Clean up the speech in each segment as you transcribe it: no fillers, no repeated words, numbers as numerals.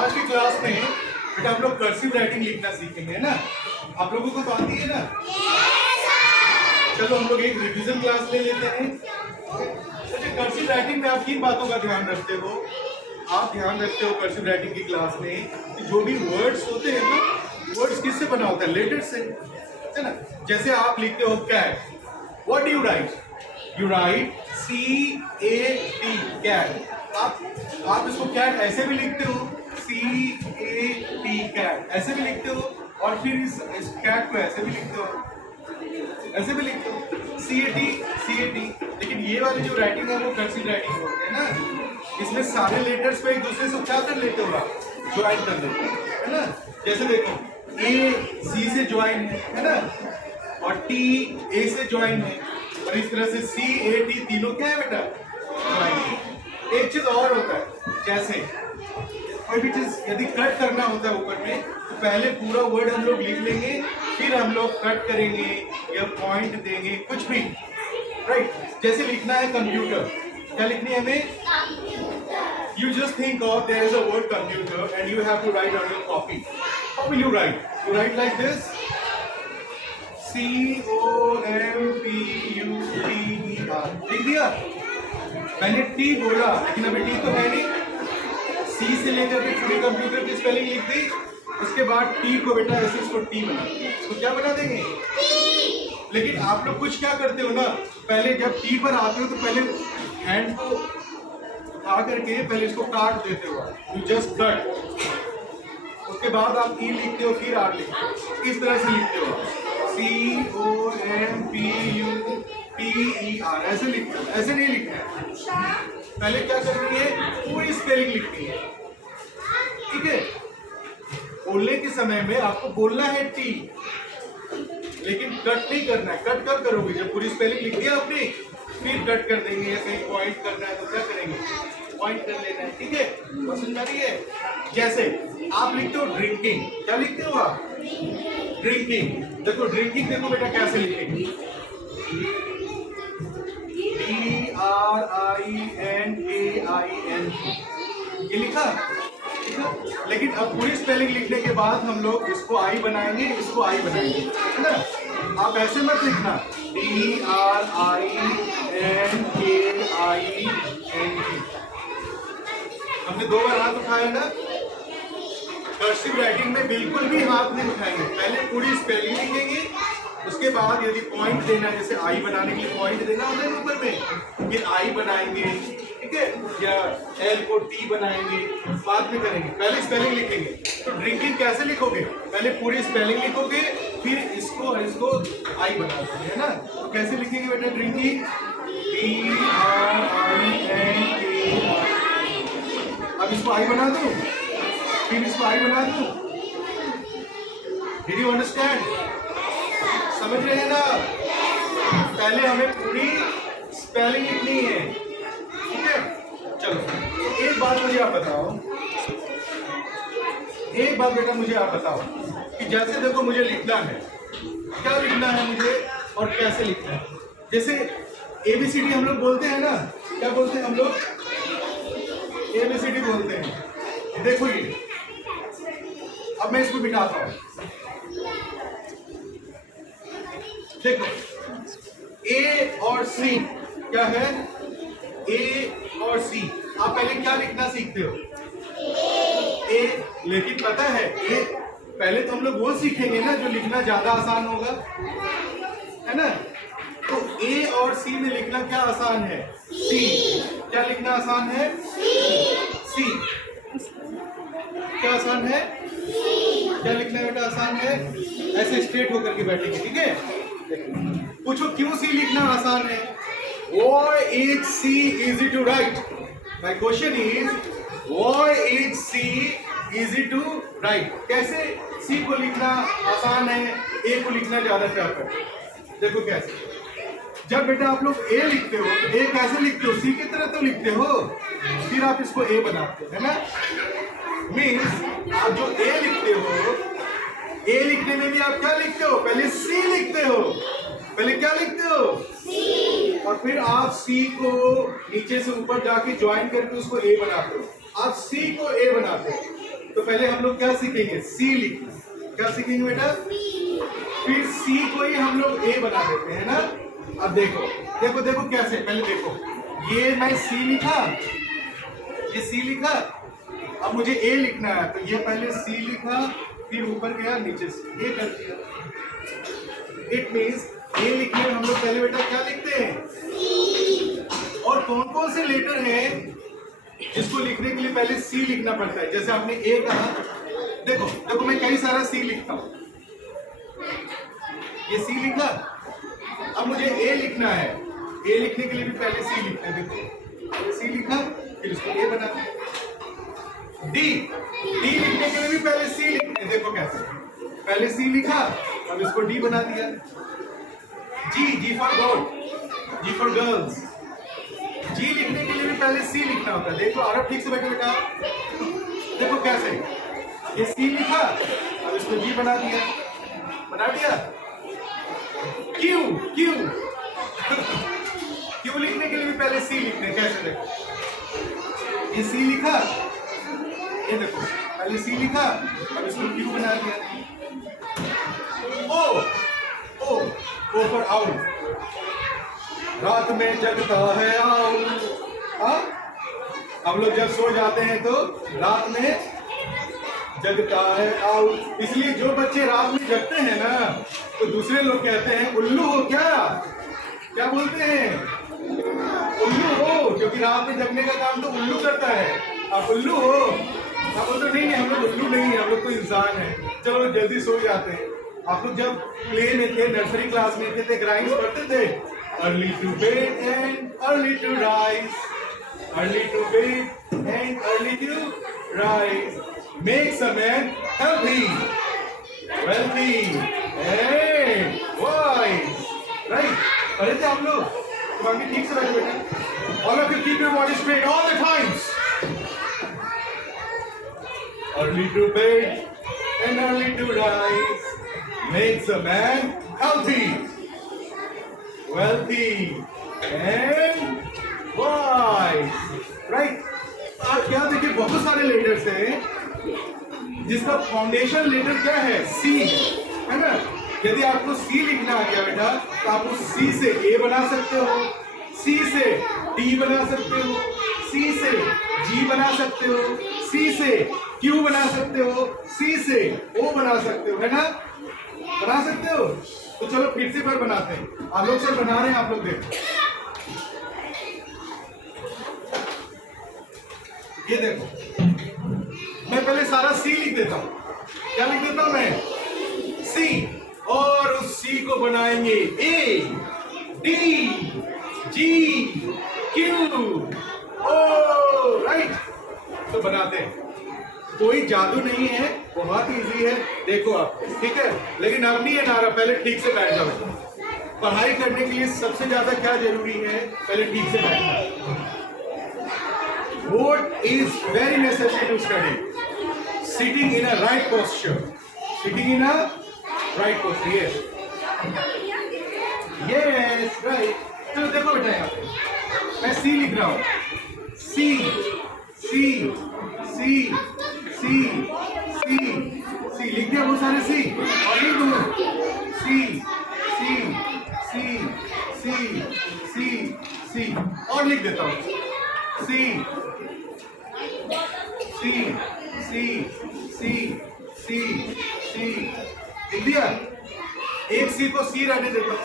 आज की क्लास में बेटा हम लोग कर्सिव राइटिंग लिखना सीखेंगे, है ना? आप लोगों को तो आती है ना? चलो हम लोग एक रिवीजन क्लास ले लेते हैं। अच्छा, कर्सिव राइटिंग में आप किन बातों का ध्यान रखते हो? आप ध्यान रखते हो कर्सिव राइटिंग की क्लास में कि जो भी वर्ड्स होते हैं ना, वर्ड्स किससे बना होता है? लेटर से, है ना? जैसे आप लिखते हो cat, what do you write? You write C-A-T, cat. आप इसको कैट ऐसे भी लिखते हो, C-A-T, कैट ऐसे भी लिखते हो, और फिर इस कैट को ऐसे भी लिखते हो, ऐसे भी लिखते हो, C-A-T। लेकिन ये वाली जो राइटिंग है वो कर्सिव राइटिंग होती है ना, इसमें सारे लेटर्स को एक दूसरे से क्या कर लेते हो आप? ज्वाइन कर लेते हो, है ना? जैसे देखो A C से ज्वाइन है ना, और T A से ज्वाइन है, और इस तरह से C-A-T तीनों क्या है बेटा? ज्वाइन। एक चीज और होता है, जैसे कोई भी चीज यदि कट करना होता है ऊपर में, तो पहले पूरा वर्ड हम लोग लिख लेंगे, फिर हम लोग कट करेंगे या पॉइंट देंगे, कुछ भी, राइट? जैसे लिखना है कंप्यूटर, क्या लिखनी है हमें? You just think of there is a word computer and you have to write on your copy. How will you write? You write like this. C-O-M-P-U-T-E-R. लिख दिया? मैंने T बोला, लेकिन अभी T तो है नहीं। C से लेकर के पूरे कंप्यूटर की स्पेलिंग लिख दी, उसके बाद T को बेटा ऐसे इसको T बना दिया। इसको क्या बना देंगे? लेकिन आप लोग कुछ क्या करते हो ना, पहले जब T पर आते हो तो पहले हैंड को उठा करके पहले इसको काट देते हो, यू जस्ट कट, उसके बाद आप E लिखते हो, फिर R लिखते हो, इस तरह से लिखते हो, C-O-M-P-U-T-E-R, ऐसे लिखते हो, ऐसे नहीं लिखना है। पहले क्या करनी है? पूरी स्पेलिंग लिखनी है, ठीक है? बोलने के समय में आपको बोलना है T, लेकिन कट नहीं करना है। कट कब करोगे? जब पूरी स्पेलिंग लिख दिया आपने, फिर कट कर देंगे, या कहीं पॉइंट करना है तो क्या करेंगे? पॉइंट कर लेना है, ठीक है? समझ आ रही है? जैसे आप लिखते हो ड्रिंकिंग, क्या लिखते हो आप? ड्रिंकिंग। देखो ड्रिंकिंग, देखो बेटा कैसे लिखेंगे? D-R-I-N-K-I-N, ये लिखा? लेकिन अब पूरी स्पेलिंग लिखने के बाद हम लोग इसको आई बनाएंगे, इसको आई बनाएंगे, है ना? आप ऐसे मत लिखना, D-R-I-N-K-I-N-G। हमने 2 बार हाथ उठाया ना। कर्सिव राइटिंग में बिल्कुल भी हाथ नहीं उठाएंगे, पहले पूरी स्पेलिंग लिखेंगे, उसके बाद यदि पॉइंट देना, जैसे आई बनाने के लिए पॉइंट देना होता है ऊपर में, फिर आई बनाएंगे, ठीक है? या एल को टी बनाएंगे, बाद में करेंगे, पहले स्पेलिंग लिखेंगे। तो ड्रिंकिंग कैसे लिखोगे? पहले पूरी स्पेलिंग लिखोगे, फिर इसको आई बना दोगे, है ना? तो कैसे लिखेंगे बेटा ड्रिंकिंग? D-R-I-N-K-I। अब इसको आई बना दो, फिर इसको आई बना दो। Did you understand? समझ रहे हैं ना? पहले हमें पूरी स्पेलिंग लिखनी है, ठीक है? चलो एक बात मुझे आप बताओ, एक बात बेटा मुझे आप बताओ कि जैसे देखो मुझे लिखना है, क्या लिखना है मुझे और कैसे लिखना है? जैसे ABCD हम लोग बोलते हैं ना, क्या बोलते हैं हम लोग? ABCD बोलते हैं। देखो ये, अब मैं इसको बिठाता हूं, देखो A और C क्या है? A और C। आप पहले क्या लिखना सीखते हो? A। लेकिन पता है A, पहले तो हम लोग वो सीखेंगे ना जो लिखना ज्यादा आसान होगा, है ना? तो A और C में लिखना क्या आसान है? C। क्या लिखना आसान है? C। क्या आसान है? क्या लिखना बेटा आसान है? ऐसे स्ट्रेट होकर के बैठेंगे, ठीक है? पूछो क्यों C लिखना आसान है? Why is C easy to write? My question is, why is C easy to write? कैसे C को लिखना आसान है, A को लिखना ज्यादा टफ है? देखो कैसे। जब बेटा आप लोग A लिखते हो तो A कैसे लिखते हो? C की तरह तो लिखते हो, फिर आप इसको A बनाते हो, है ना? मीन्स आप जो A लिखते हो, A लिखने में भी आप क्या लिखते हो? पहले C लिखते हो। पहले क्या लिखते हो? C। और फिर आप C को नीचे से ऊपर जाके ज्वाइन करके उसको A बनाते हो। आप C को A बनाते हो। तो पहले हम लोग क्या सीखेंगे, सी लिखना। क्या सीखेंगे बेटा, फिर सी को ही हम लोग ए बना देते हैं ना। अब देखो देखो देखो कैसे, पहले देखो ये मैं सी लिखा, ये सी लिखा, अब मुझे ए लिखना है तो ये पहले सी लिखा, फिर ऊपर गया नीचे से ए कर दिया। इट मीन्स ए लिखने में हम लोग पहले बेटा क्या लिखते हैं, सी। और कौन कौन से लेटर हैं जिसको लिखने के लिए पहले सी लिखना पड़ता है। जैसे आपने ए कहा, देखो देखो मैं कई सारा सी लिखता हूं, ये सी लिखा, अब मुझे ए लिखना है, ए लिखने के लिए भी पहले सी लिखना है। देखो सी लिखा, फिर इसको ए बना दिया। डी, डी लिखने के लिए भी पहले सी लिखते हैं। देखो कैसे, पहले सी लिखा, अब इसको डी बना दिया। G, G for God, G for girls. G लिखने के लिए भी पहले सी लिखना होता है। देखो और ठीक से बैठो बेटा, देखो कैसे, ये सी लिखा, अब इसको जी बना दिया, बना दिया। क्यू, क्यू क्यू लिखने के लिए भी पहले सी लिखते हैं। कैसे, देखो ये सी लिखा, ये देखो पहले सी लिखा, अब इसको क्यू बना दिया। ओ, ओ, ओ फॉर आउल, रात में जगता है आउल। हम लोग जब सो जाते हैं तो रात में जगता है आउल। इसलिए जो बच्चे रात में जगते हैं ना, तो दूसरे लोग कहते हैं उल्लू हो क्या, क्या बोलते हैं, उल्लू हो, क्योंकि रात में जगने का काम तो उल्लू करता है। आप उल्लू हो, आप बोलते नहीं नहीं हम लोग उल्लू नहीं है, हम लोग तो इंसान है, चलो जल्दी सो जाते हैं। आप लोग जब प्ले में थे, नर्सरी क्लास में थे, राइम्स पढ़ते थे, early to bed and early to rise, early to bed and early to rise, makes a man healthy, wealthy, and wise. Right? पढ़े थे आप लोग? तो बाकी ठीक से बैठो बेटा। All of you keep your body straight all the times. Early to bed and early to rise makes a man healthy, wealthy, and wise. Right? आप क्या देखिए, बहुत सारे लेटर्स हैं जिसका फाउंडेशन लेटर क्या है, सी है ना। यदि आपको सी लिखना आ गया बेटा, तो आप उस सी से ए बना सकते हो, सी से डी बना सकते हो, सी से जी बना सकते हो, सी से क्यू बना सकते हो, सी से ओ बना सकते हो, है ना, बना सकते हो। तो चलो फिर से पर बनाते हैं। आप लोग सर बना रहे हैं, आप लोग देखो, ये देखो मैं पहले सारा सी लिख देता हूं। क्या लिख देता हूं मैं, सी, और उस सी को बनाएंगे ए, डी, जी, क्यू, ओ। राइट, तो बनाते हैं, कोई जादू नहीं है, बहुत इजी है। देखो आप, ठीक है, लेकिन अब नहीं है नारा, पहले ठीक से बैठ जाओ। पढ़ाई करने के लिए सबसे ज्यादा क्या जरूरी है, पहले ठीक से बैठना। What is very necessary to study? Sitting in a right posture. Sitting in a right posture. Yes. Yes, right. चलो देखो बेटा, यहाँ पे मैं सी लिख रहा हूँ। सी, सी, सी, सी, सी, सी लिख दिया, बहुत सारे सी। और लिख दूँ सी, सी, सी, सी, सी, सी, और लिख देता हूँ सी, सी, सी, सी, सी, सी, लिख दिया। एक सी को सी रहने देता हूँ,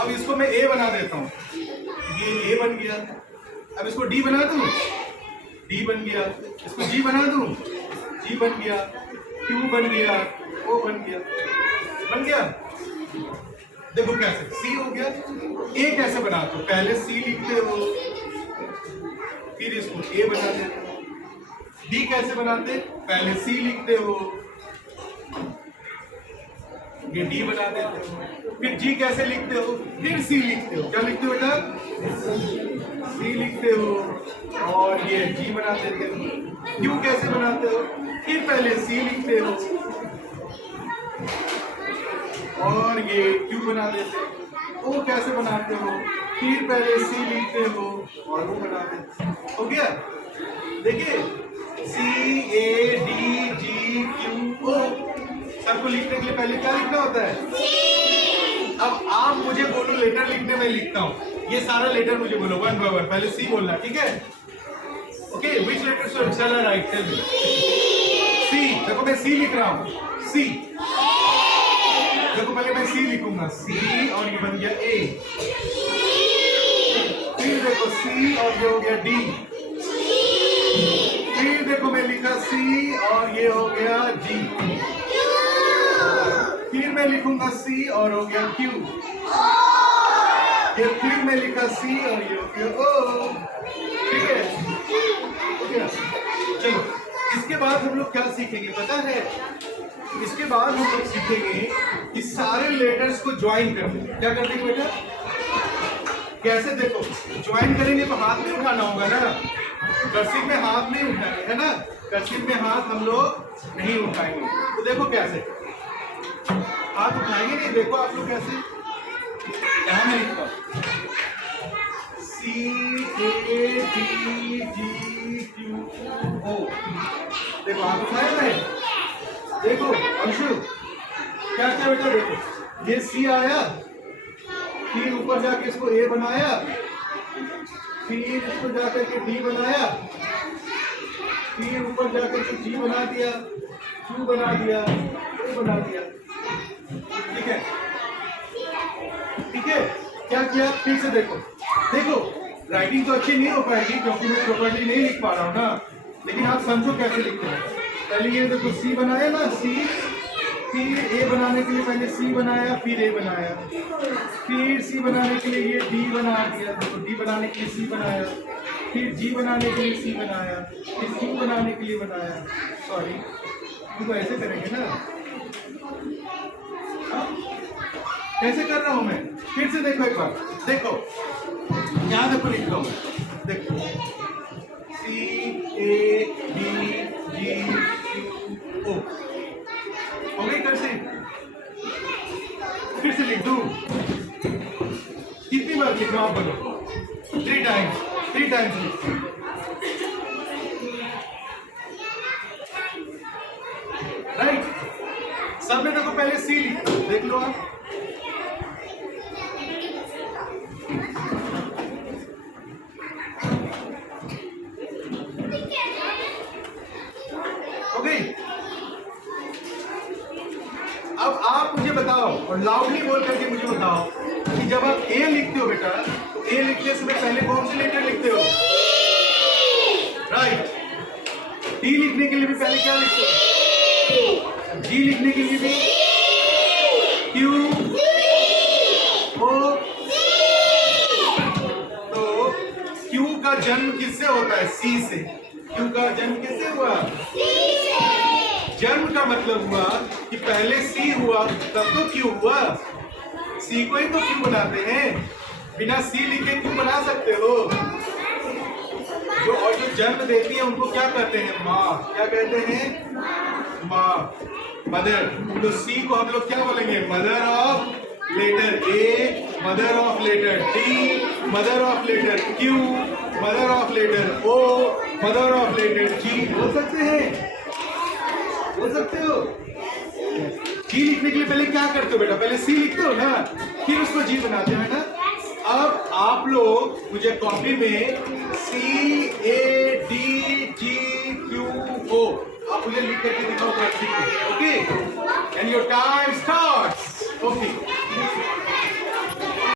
अब इसको मैं ए बना देता हूँ, ये ए बन गया। अब इसको डी बना दूँ, डी बन गया। इसको जी बना दूँ, जी बन गया। क्यू बन गया, ओ बन गया, बन गया। देखो कैसे सी हो गया। ए कैसे बनाते हो, पहले सी लिखते हो, फिर इसको ए बना देते हो। डी कैसे बनाते, पहले सी लिखते हो, ये डी बना देते हो। फिर जी कैसे लिखते हो, फिर सी लिखते हो। क्या लिखते हो बेटा, सी लिखते हो और ये जी बना देते हो। क्यू कैसे बनाते हो, फिर पहले सी लिखते हो और ये क्यू बना देते हो। ओ कैसे बनाते हो, फिर पहले सी लिखते हो और वो बना देते हो। हो गया, देखिए सी, ए, डी, जी, को लिखने के लिए पहले क्या लिखना होता है? अब आप मुझे बोलो लेटर लिखने में लिखता हूँ, ये सारा लेटर मुझे बोलो वन बाय वन। पहले सी बोलना, ठीक है? Okay, which letter shall I write? Tell me. C. देखो मैं सी लिख रहा हूँ, सी। देखो पहले मैं सी लिखूंगा, सी, और ये बन गया ए। फिर देखो सी और ये हो गया डी। फिर देखो मैं लिखा सी और ये हो गया जी। फिर मैं लिखूंगा सी और हो गया क्यू। ये फिर मैं लिखा सी और ये हो गया ओ। ठीक है? चलो इसके बाद हम लोग क्या सीखेंगे पता है? इसके बाद हम लोग सीखेंगे कि सारे लेटर्स को ज्वाइन करना। क्या कर देंगे बेटा? कैसे? देखो ज्वाइन करेंगे तो हाथ में उठाना होगा ना, कर्सिव में हाथ नहीं उठाएंगे, है ना? कर्सिव में हाथ हम लोग नहीं उठाएंगे। तो देखो कैसे हाथ उठाएंगे नहीं, देखो आप लोग कैसे। यहां मैं लिखता हूं सी A D G Q O. देखो हाथ उठाया मैं, देखो अंशु क्या क्या बेटा, देखो ये सी आया, फिर ऊपर जाके इसको ए बनाया, फिर इसको जाकर के डी बनाया, फिर ऊपर जाकर के जी बना दिया, क्यू बना दिया, ए बना दिया। ठीक है? ठीक है? क्या किया? फिर से देखो, देखो राइटिंग तो अच्छी नहीं हो पाएगी क्योंकि मैं प्रॉपर्ली नहीं लिख पा रहा हूँ ना, लेकिन आप समझो कैसे लिखते हैं। पहले ये देखो सी बनाया ना, सी, फिर ए बनाने के लिए पहले सी बनाया, फिर ए बनाया, फिर सी बनाने के लिए ये डी बना दिया, देखो डी बनाने के लिए सी बनाया, फिर जी बनाने के लिए सी बनाया, फिर क्यू बनाने के लिए बनाया। सॉरी, तो ऐसे करेंगे ना। कैसे कर रहा हूं मैं? फिर से देखो एक बार, देखो यहां देखो लिख रहा हूं, देखो सी A D G Q O. हो गई कर्सिव? फिर से लिख दूं? कितनी बार लिख रहा हूं आप बोलो? 3 टाइम्स, 3 टाइम्स। राइट? सब में देखो पहले सी लिख, देख लो आप। ओके, अब आप मुझे बताओ और लाउडली बोल करके मुझे बताओ कि जब आप ए लिखते हो बेटा, तो ए लिखते समय पहले कौन से लेटर लिखते हो? राइट। डी लिखने के लिए भी पहले क्या लिखते हो? जी लिखने के लिए भी क्यू ओ। तो क्यू का जन्म किससे होता है? सी से। क्यू का जन्म किससे हुआ? जन्म का मतलब हुआ कि पहले सी हुआ तब तो क्यू हुआ। सी को ही तो क्यू बनाते हैं, बिना सी लिखे क्यू बना सकते हो? जो जन्म देती है उनको क्या कहते हैं? माँ। क्या कहते हैं? माँ, मदर। तो सी को हम लोग क्या बोलेंगे? Mother of letter A, mother of letter D, mother of letter Q, mother of letter O, mother of letter G. बोल सकते हैं? बोल सकते हो? जी लिखने के लिए पहले क्या करते हो बेटा? पहले सी लिखते हो ना, फिर उसको जी बनाते हो ना। अब आप लोग मुझे कॉपी में सी A D G Q O आप मुझे लिख करके दिखाओ। Okay, and your time starts. Okay.